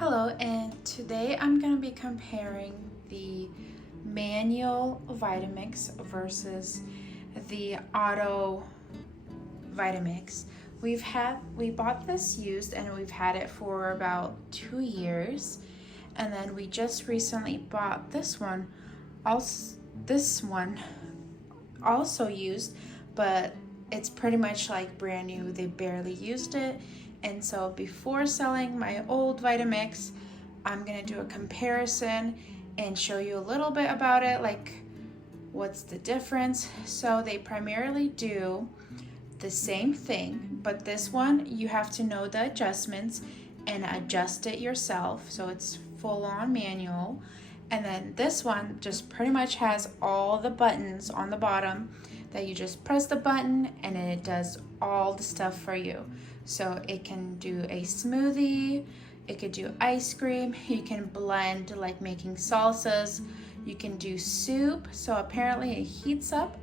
Hello, and today I'm going to be comparing the manual Vitamix versus the auto Vitamix. We bought this used and we've had it for about 2 years, and then we just recently bought this one also used, but it's pretty much like brand new. They barely used it. And so before selling my old Vitamix, I'm gonna do a comparison and show you a little bit about it, like what's the difference. So they primarily do the same thing, but this one you have to know the adjustments and adjust it yourself. So it's full on manual. And then this one just pretty much has all the buttons on the bottom that you just press the button and it does all the stuff for you. So it can do a smoothie, it could do ice cream, you can blend like making salsas, you can do soup. So apparently it heats up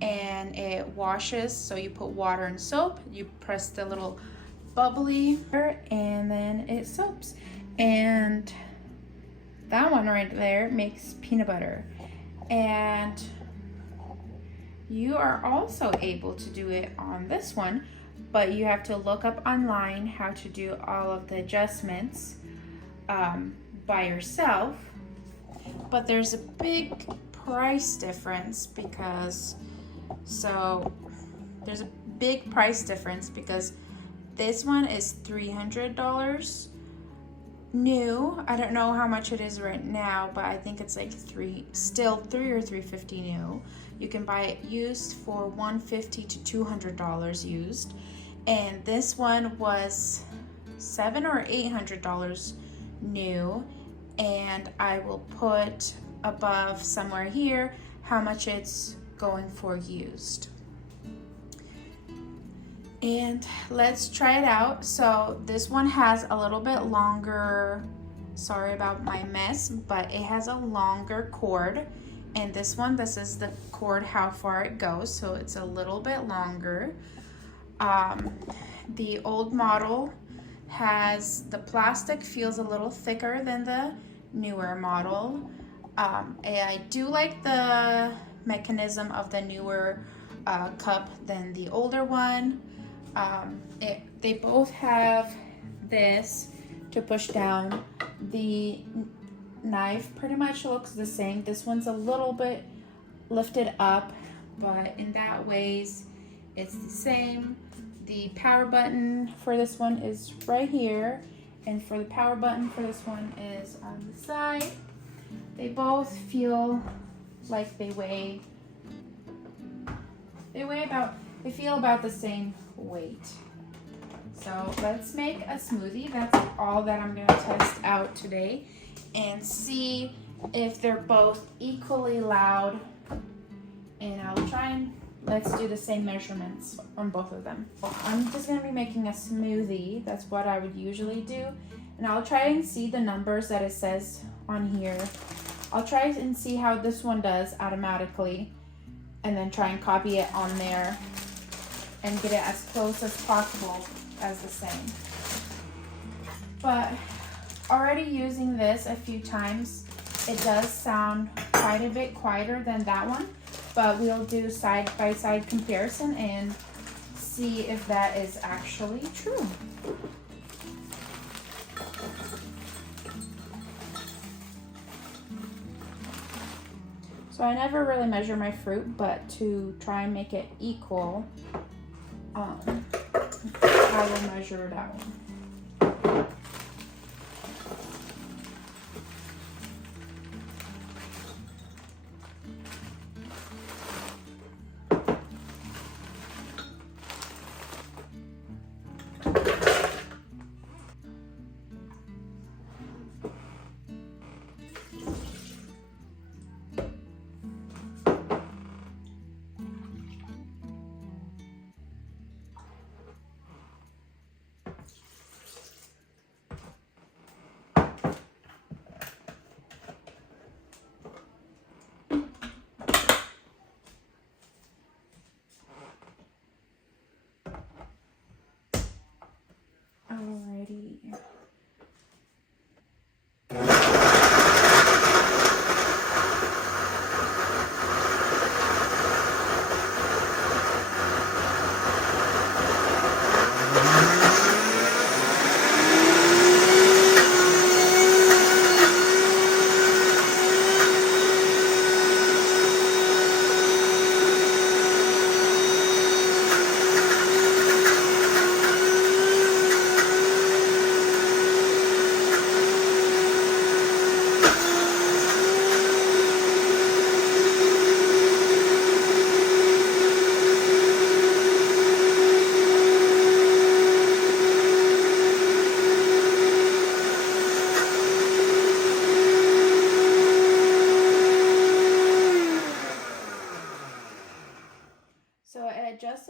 and it washes. So you put water and soap, you press the little bubbly and then it soaps. And that one right there makes peanut butter. And you are also able to do it on this one, but you have to look up online how to do all of the adjustments by yourself. But there's a big price difference because this one is $300 new. I don't know how much it is right now, but I think it's like three or $350 new. You can buy it used for $150 to $200 used, and this one was $700 or $800 new. And I will put above somewhere here how much it's going for used. And let's try it out. So this one has a little bit longer, sorry about my mess, but it has a longer cord. And this is the cord, how far it goes, so it's a little bit longer. The old model has, the plastic feels a little thicker than the newer model. I do like the mechanism of the newer cup than the older one. They both have this to push down. The knife pretty much looks the same. This one's a little bit lifted up, but in that ways it's the same. The power button for this one is right here, and for the power button for this one is on the side. They both feel like they feel about the same weight. So let's make a smoothie. That's all that I'm going to test out today and see if they're both equally loud. And let's do the same measurements on both of them. I'm just going to be making a smoothie. That's what I would usually do. And I'll try and see the numbers that it says on here. I'll try and see how this one does automatically, and then try and copy it on there and get it as close as possible as the same. But already using this a few times, it does sound quite a bit quieter than that one, but we'll do side-by-side comparison and see if that is actually true. So I never really measure my fruit, but to try and make it equal, I will measure it out.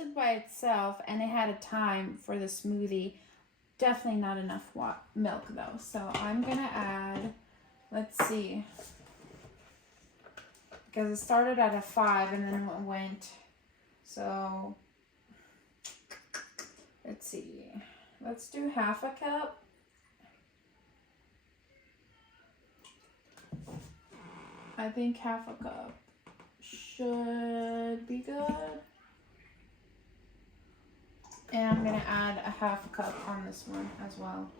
tasted by itself and it had a time for the smoothie. Definitely not enough milk though. So I'm gonna add, let's see, because it started at a 5 and then it went, so let's see, let's do half a cup. I think half a cup should be good. And I'm gonna add a half cup on this one as well.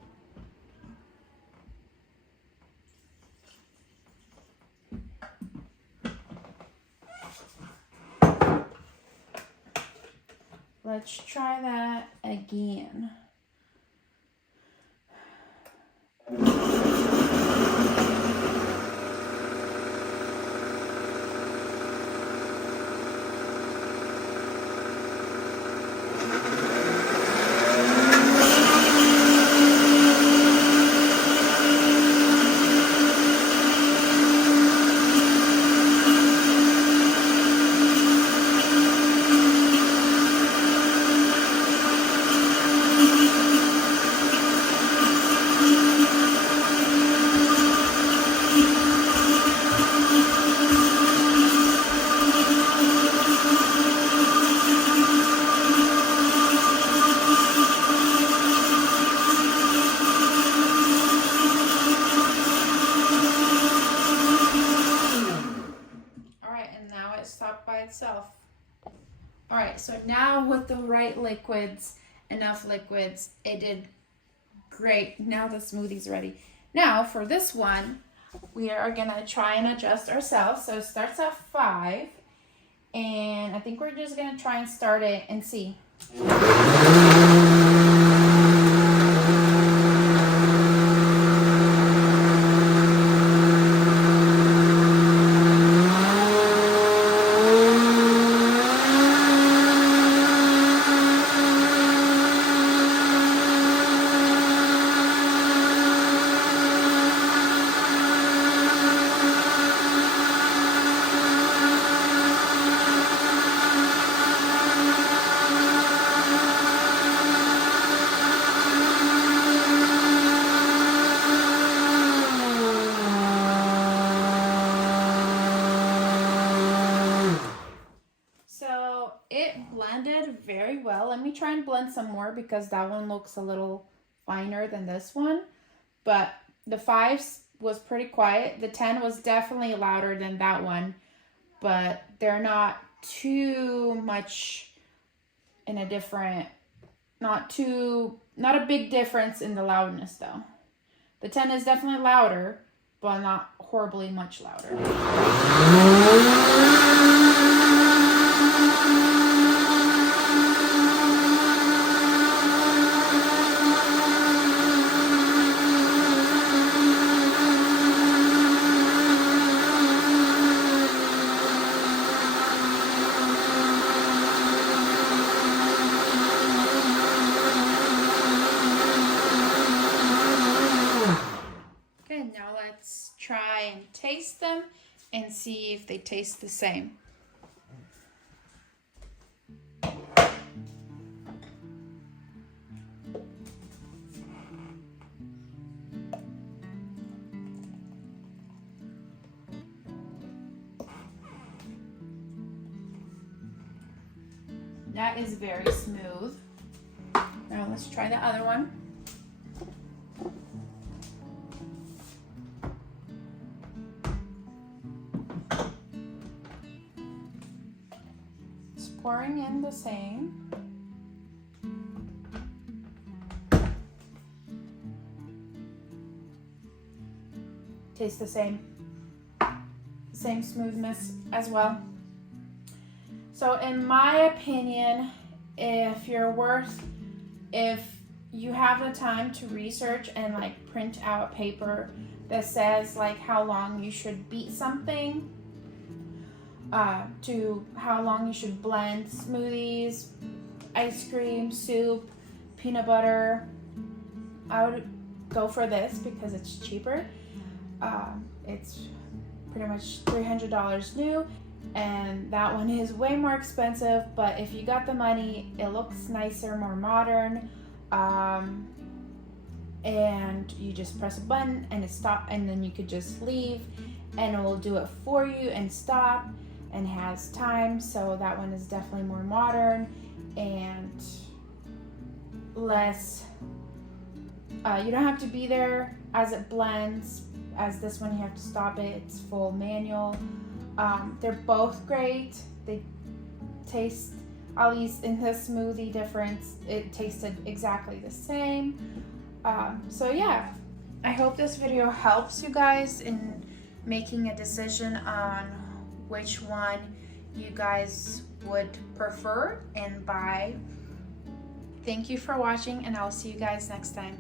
Let's try that again. Itself. All right, so now with the right liquids, enough liquids, it did great. Now the smoothie's ready. Now for this one, we are gonna try and adjust ourselves. So it starts at 5, and I think we're just gonna try and start it and see. It blended very well. Let me try and blend some more because that one looks a little finer than this one. But the 5 was pretty quiet. The 10 was definitely louder than that one. But they're not too much in a different, not a big difference in the loudness though. The 10 is definitely louder, but not horribly much louder. Now let's try and taste them and see if they taste the same. That is very smooth. Now let's try the other one. Pouring in the same. Tastes the same. Same smoothness as well. So in my opinion, if you have the time to research and like print out paper that says like how long you should beat something, to how long you should blend smoothies, ice cream, soup, peanut butter, I would go for this because it's cheaper. It's pretty much $300 new, and that one is way more expensive, but if you got the money, it looks nicer, more modern. And you just press a button and it stops, and then you could just leave and it will do it for you and stop, and has time. So that one is definitely more modern and less, you don't have to be there as it blends. As this one, you have to stop it. It's full manual. They're both great. They taste, at least in the smoothie difference, it tasted exactly the same. So yeah, I hope this video helps you guys in making a decision on which one you guys would prefer and buy. Thank you for watching, and I'll see you guys next time.